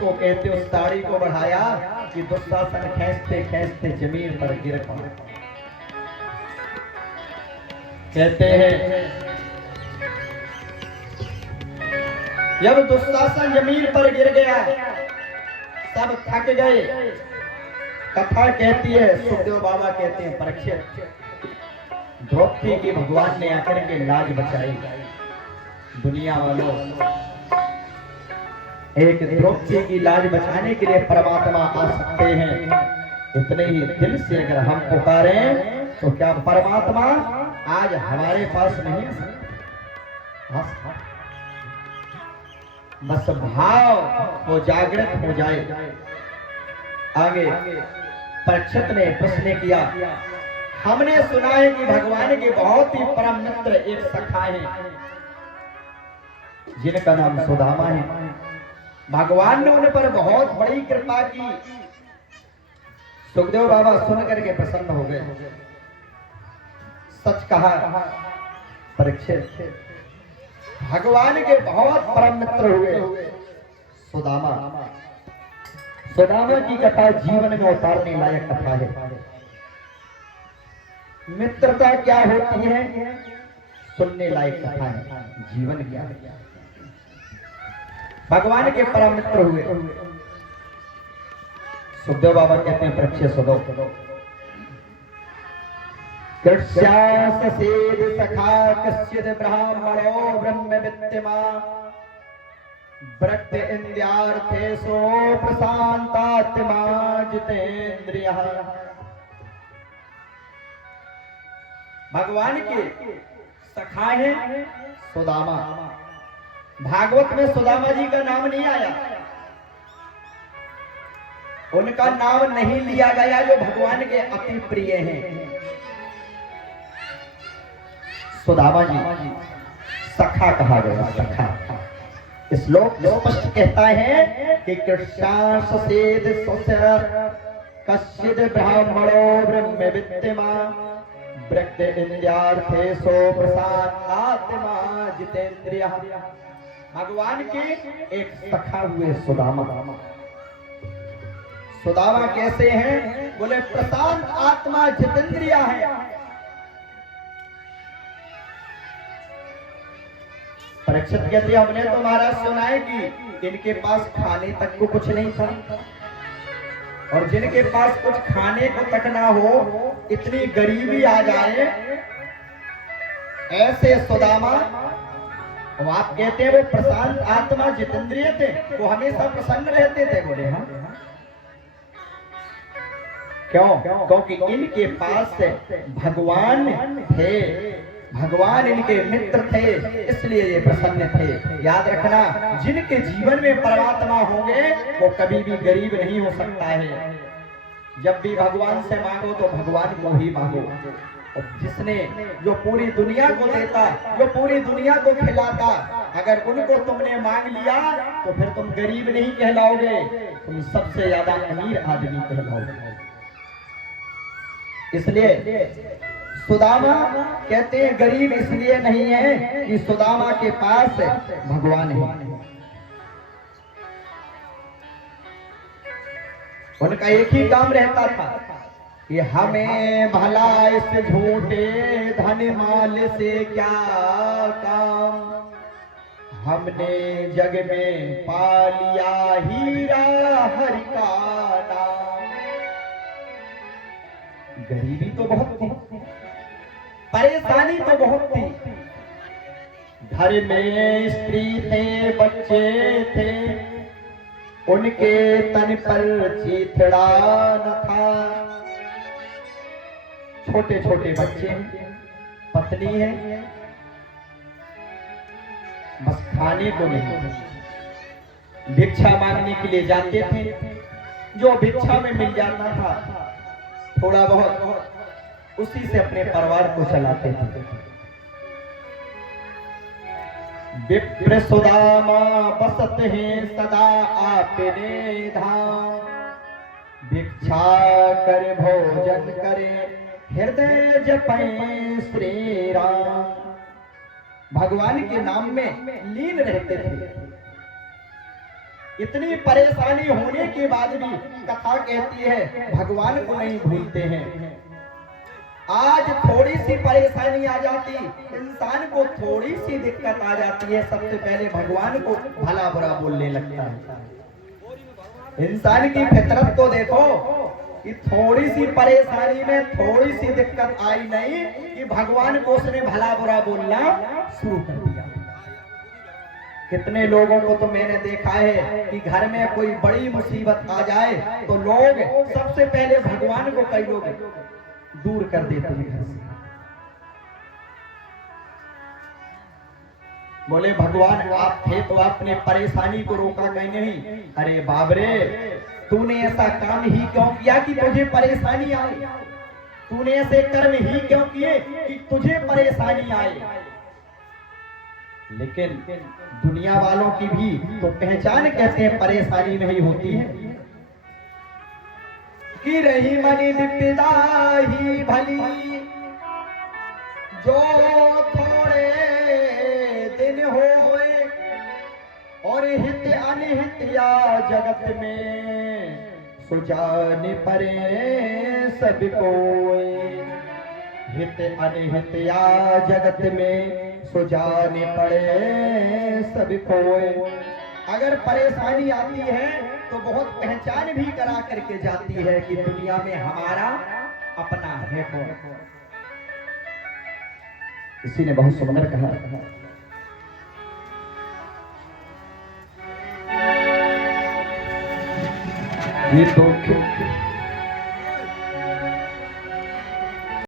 को कहते उस साड़ी को बढ़ाया कि दुशासन खींचते खींचते जमीन पर गिर पड़ा। कहते हैं जब दुशासन जमीन पर गिर गया, सब थक गए। कथा कहती है, सुखदेव बाबा कहते हैं, परीक्षित, द्रौपदी की भगवान ने आकर के लाज बचाई। दुनिया वालों, एक द्रौपदी की लाज बचाने के लिए परमात्मा आ सकते हैं। इतने ही दिल से अगर हम पुकारें तो क्या परमात्मा आज हमारे पास नहीं आ सकता? बस भाव वो जागृत हो जाए। आगे परीक्षित ने प्रश्न किया, हमने सुना है कि भगवान के बहुत ही परम मित्र एक सखा है जिनका नाम सुदामा है। भगवान ने उन पर बहुत बड़ी कृपा की। सुखदेव बाबा सुन करके प्रसन्न हो गए। सच कहा परीक्षित, भगवान के बहुत परम मित्र हुए सुदामा। सुदामा की कथा जीवन में उतारने लायक कथा है। मित्रता क्या होती है, सुनने लायक कथा है। जीवन क्या है, भगवान के परम मित्र हुए। सुखदेव बाबा कहते हैं, परीक्षित सुनो, कृष्यासेद सखा कश्चिद ब्राह्मणो ब्रह्मवित्तिमा व्रत इंद्रियार्थे सो प्रशांतात्मा जितेन्द्रियः। भगवान के सखा है सुदामा। भागवत में सुदामा जी का नाम नहीं आया, उनका नाम नहीं लिया गया जो भगवान के अति प्रिय हैं। सुदामा जी सखा कहा गया, सखा। श्लोक स्पष्ट कहता है कि कृष्णासेद कश्चिद ब्राह्मणो ब्रह्मवित्तिमा व्रत इंद्रियार्थे सो प्रशांतात्मा जितेन्द्रियः। भगवान के एक सखा हुए सुदामा। सुदामा कैसे हैं? बोले प्रशांत आत्मा जितेंद्रिया है। परीक्षित कहते, हमने तो महाराज सुना है कि इनके पास खाने तक को कुछ नहीं था, और जिनके पास कुछ खाने को तक ना हो, इतनी गरीबी आ जाए, ऐसे सुदामा। अब आप कहते हैं वो प्रशांत आत्मा जितेंद्रिय थे, वो हमेशा प्रसन्न रहते थे। बोले हाँ, क्यों? क्योंकि इनके पास भगवान थे, भगवान इनके मित्र थे, इसलिए ये प्रसन्न थे। याद रखना, जिनके जीवन में परमात्मा होंगे वो कभी भी गरीब नहीं हो सकता है। जब भी भगवान से मांगो तो भगवान को ही मांगो। और जिसने, जो पूरी दुनिया को देता, जो पूरी दुनिया को खिलाता, अगर उनको तुमने मांग लिया तो फिर तुम गरीब नहीं कहलाओगे, तुम सबसे ज्यादा अमीर आदमी कहलाओगे। इसलिए सुदामा कहते हैं गरीब इसलिए नहीं है कि सुदामा के पास भगवान है। उनका एक ही काम रहता था कि हमें भला इस झूठे धन माल से क्या काम, हमने जग में पा लिया हीरा हरि का नाम। गरीबी तो बहुत थी, परेशानी तो बहुत थी। घर में स्त्री थे, बच्चे थे, उनके तन पर चीथड़ा न था। छोटे छोटे बच्चे हैं, पत्नी है, बस खाने को नहीं। भिक्षा मांगने के लिए जाते थे, जो भिक्षा में मिल जाता था थोड़ा बहुत, उसी से अपने परिवार को चलाते थे। विप्र सुदामा बसत हैं सदा आपने धाम, भिक्षा कर भोजन करे हृदय जपे श्री राम। भगवान के नाम में लीन रहते थे, इतनी परेशानी होने के बाद भी कथा कहती है भगवान को नहीं भूलते हैं। आज थोड़ी सी परेशानी आ जाती, इंसान को थोड़ी सी दिक्कत आ जाती है, सबसे पहले भगवान को भला बुरा बोलने लगता है। इंसान की फितरत तो देखो कि थोड़ी सी परेशानी में थोड़ी सी दिक्कत आई नहीं कि भगवान को उसने भला बुरा बोलना शुरू कर दिया। कितने लोगों को तो मैंने देखा है कि घर में कोई बड़ी मुसीबत आ जाए तो लोग सबसे पहले भगवान को कई लोग दूर कर देते हैं घर से। बोले भगवान आप थे तो आपने परेशानी को रोका कहीं नहीं। अरे बाबरे, तूने ऐसा काम ही क्यों किया कि तुझे परेशानी आई? तूने ऐसे कर्म ही क्यों किए कि तुझे परेशानी आई? लेकिन दुनिया वालों की भी तो पहचान कहते हैं परेशानी नहीं होती है कि रही मनी विपदा ही भली, जो थोड़े दिन होए, और हित अनहित या जगत में सुजान परे सब कोई। हित अनहित या जगत में सुजान पड़े सब कोई। अगर परेशानी आती है तो बहुत पहचान भी करा करके जाती है कि दुनिया में हमारा अपना है कौन। इसी ने बहुत सुंदर कहा, ये दुख